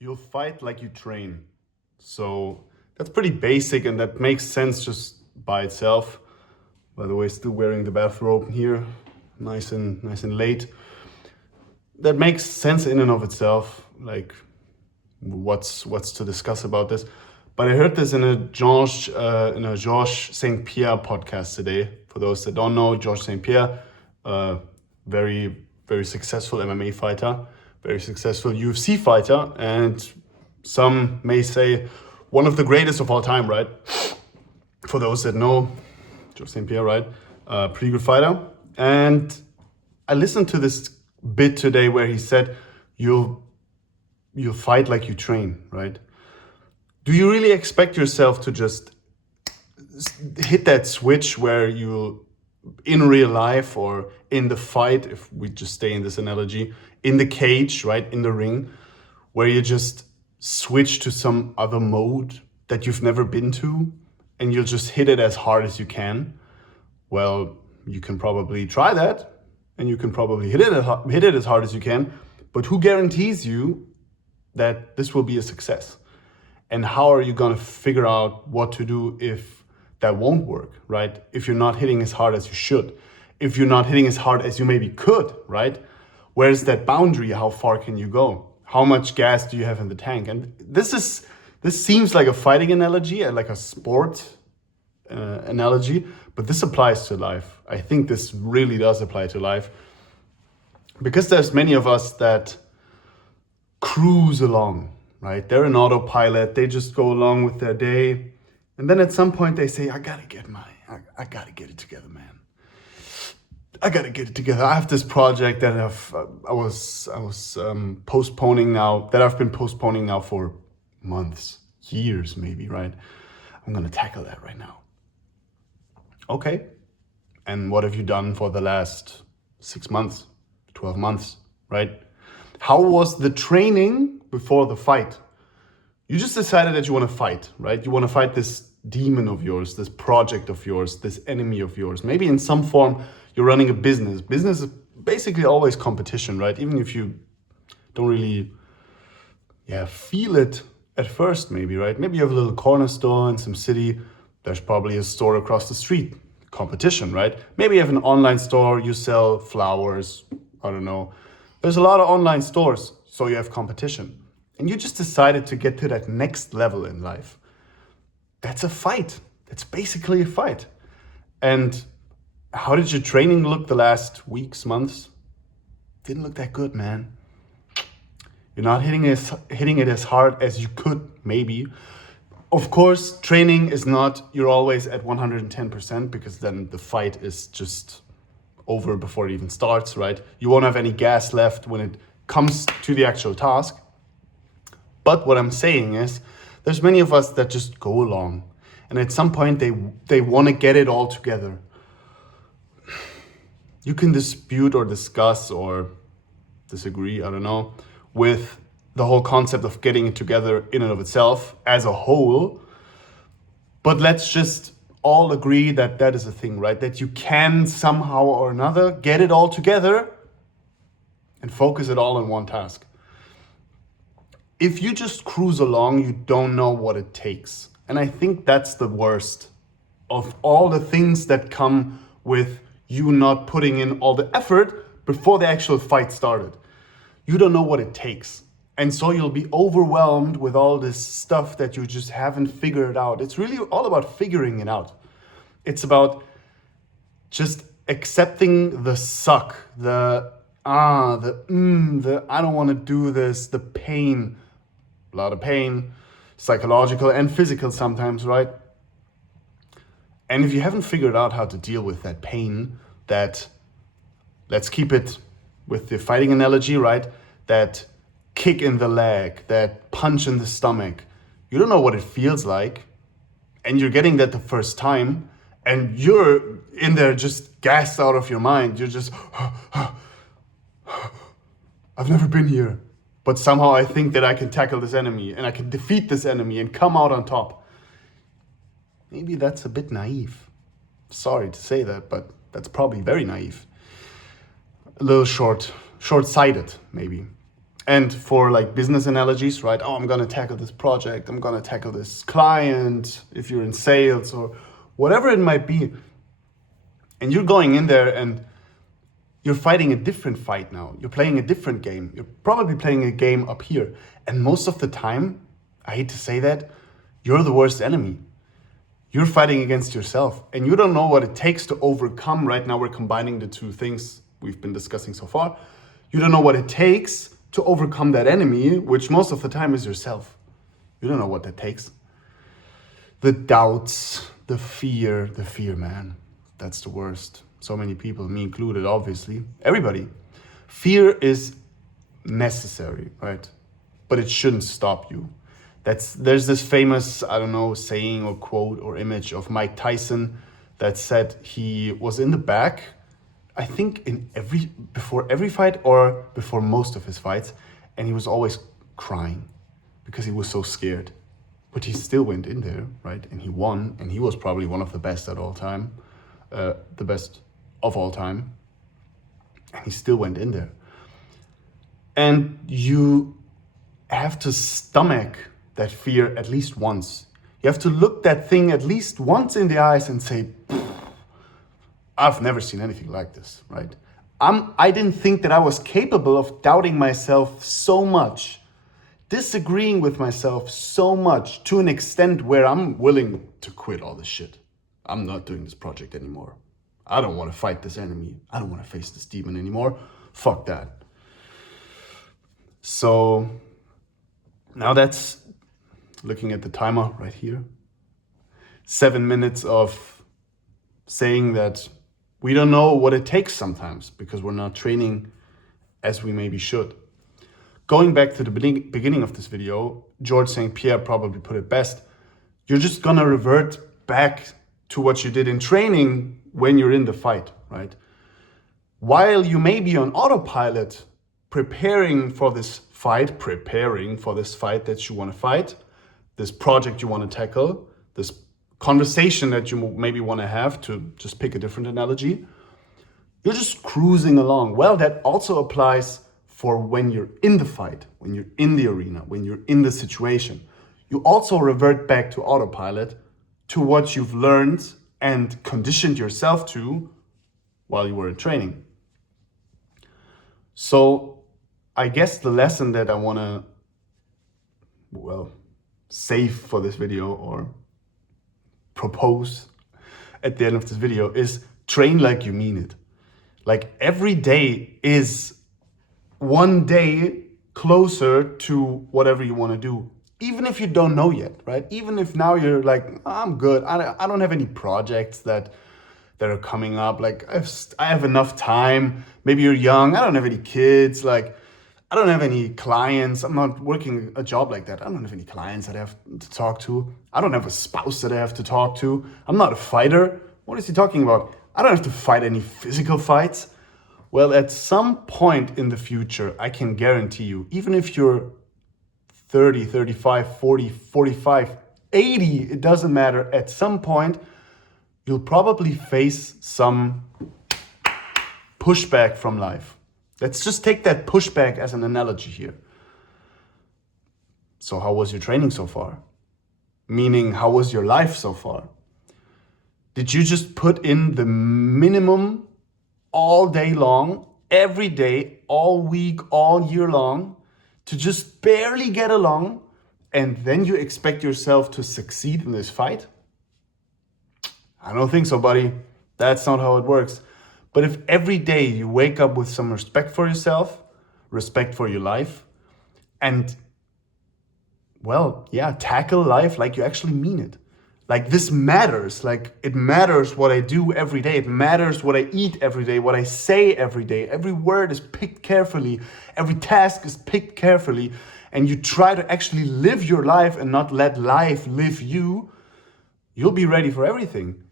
You'll fight like you train. So that's pretty basic and that makes sense just by itself. By the way, still wearing the bathrobe here, nice and late. That makes sense in and of itself. Like, what's to discuss about this? But I heard this in a Georges St. Pierre podcast today. For those that don't know, Georges St. Pierre, very successful MMA fighter, very successful UFC fighter, and some may say one of the greatest of all time, right? For those that know, Georges St. Pierre, right? Pretty good fighter. And I listened to this bit today where he said, you'll fight like you train, right? Do you really expect yourself to just hit that switch where you, in real life or in the fight, if we just stay in this analogy, in the cage, right, in the ring, where you just switch to some other mode that you've never been to and you'll just hit it as hard as you can? Well, you can probably try that and you can probably hit it as hard as you can, but who guarantees you that this will be a success? And how are you going to figure out what to do if that won't work, right? If you're not hitting as hard as you should, if you're not hitting as hard as you maybe could, right? Where's that boundary? How far can you go? How much gas do you have in the tank? And this seems like a fighting analogy and like a sport analogy, but this applies to life. I think this really does apply to life, because there's many of us that cruise along, right? They're an autopilot. They just go along with their day. And then at some point they say, I gotta get it together, man. I gotta get it together. I have this project that I was postponing now, that I've been postponing now for months, years maybe, right? I'm gonna tackle that right now. Okay. And what have you done for the last 6 months, 12 months, right? How was the training before the fight? You just decided that you want to fight, right? You want to fight this demon of yours, this project of yours, this enemy of yours. Maybe in some form you're running a business. Business is basically always competition, right? Even if you don't really feel it at first, maybe, right? Maybe you have a little corner store in some city. There's probably a store across the street. Competition, right? Maybe you have an online store, you sell flowers, I don't know. There's a lot of online stores, so you have competition. And you just decided to get to that next level in life. That's a fight. That's basically a fight. And how did your training look the last weeks, months? Didn't look that good, man. You're not hitting it as hard as you could, maybe. Of course, training is not, you're always at 110%, because then the fight is just over before it even starts, right? You won't have any gas left when it comes to the actual task. But what I'm saying is, there's many of us that just go along, and at some point they want to get it all together. You can dispute or discuss or disagree, I don't know, with the whole concept of getting it together in and of itself as a whole. But let's just all agree that that is a thing, right? That you can somehow or another get it all together and focus it all on one task. If you just cruise along, you don't know what it takes. And I think that's the worst of all the things that come with you not putting in all the effort before the actual fight started. You don't know what it takes. And so you'll be overwhelmed with all this stuff that you just haven't figured out. It's really all about figuring it out. It's about just accepting the suck, the I don't want to do this, the pain, a lot of pain, psychological and physical sometimes, right? And if you haven't figured out how to deal with that pain, that, let's keep it with the fighting analogy, right? That kick in the leg, that punch in the stomach, you don't know what it feels like, and you're getting that the first time, and you're in there just gassed out of your mind. You're just, I've never been here, but somehow I think that I can tackle this enemy and I can defeat this enemy and come out on top. Maybe that's a bit naive. Sorry to say that, but that's probably very naive. A little short-sighted, maybe. And for like business analogies, right? Oh, I'm gonna tackle this project, I'm gonna tackle this client, if you're in sales or whatever it might be. And you're going in there and you're fighting a different fight now. You're playing a different game. You're probably playing a game up here. And most of the time, I hate to say that, you're the worst enemy. You're fighting against yourself and you don't know what it takes to overcome. Right now, we're combining the two things we've been discussing so far. You don't know what it takes to overcome that enemy, which most of the time is yourself. You don't know what that takes. The doubts, the fear, man, that's the worst. So many people, me included, obviously, everybody. Fear is necessary, right? But it shouldn't stop you. There's this famous, I don't know, saying or quote or image of Mike Tyson that said he was in the back, I think before every fight or before most of his fights, and he was always crying because he was so scared. But he still went in there, right? And he won, and he was probably one of the best at all time, the best of all time, and he still went in there. And you have to stomach that fear at least once. You have to look that thing at least once in the eyes and say, I've never seen anything like this, right? I didn't think that I was capable of doubting myself so much, disagreeing with myself so much to an extent where I'm willing to quit all this shit. I'm not doing this project anymore. I don't want to fight this enemy. I don't want to face this demon anymore. Fuck that. So now that's looking at the timer right here. 7 minutes of saying that we don't know what it takes sometimes because we're not training as we maybe should. Going back to the beginning of this video, George St. Pierre probably put it best. You're just gonna revert back to what you did in training when you're in the fight, right? While you may be on autopilot, preparing for this fight that you want to fight, this project you want to tackle, this conversation that you maybe want to have, to just pick a different analogy, you're just cruising along. Well, that also applies for when you're in the fight, when you're in the arena, when you're in the situation. You also revert back to autopilot, to what you've learned and conditioned yourself to while you were in training. So I guess the lesson that I want to, save for this video or propose at the end of this video is train like you mean it. Like every day is one day closer to whatever you want to do. Even if you don't know yet, right? Even if now you're like, I'm good. I don't have any projects that are coming up. Like I have enough time. Maybe you're young. I don't have any kids. Like I don't have any clients. I'm not working a job like that. I don't have any clients that I have to talk to. I don't have a spouse that I have to talk to. I'm not a fighter. What is he talking about? I don't have to fight any physical fights. Well, at some point in the future, I can guarantee you, even if you're 30, 35, 40, 45, 80, it doesn't matter. At some point, you'll probably face some pushback from life. Let's just take that pushback as an analogy here. So how was your training so far? Meaning, how was your life so far? Did you just put in the minimum all day long, every day, all week, all year long, to just barely get along, and then you expect yourself to succeed in this fight? I don't think so, buddy. That's not how it works. But if every day you wake up with some respect for yourself, respect for your life, and tackle life like you actually mean it. Like this matters, like it matters what I do every day. It matters what I eat every day, what I say every day. Every word is picked carefully. Every task is picked carefully. And you try to actually live your life and not let life live you. You'll be ready for everything.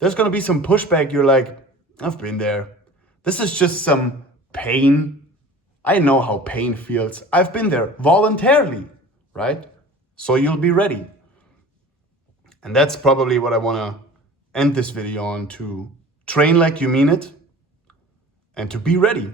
There's gonna be some pushback. You're like, I've been there. This is just some pain. I know how pain feels. I've been there voluntarily, right? So you'll be ready. And that's probably what I want to end this video on, to train like you mean it and to be ready.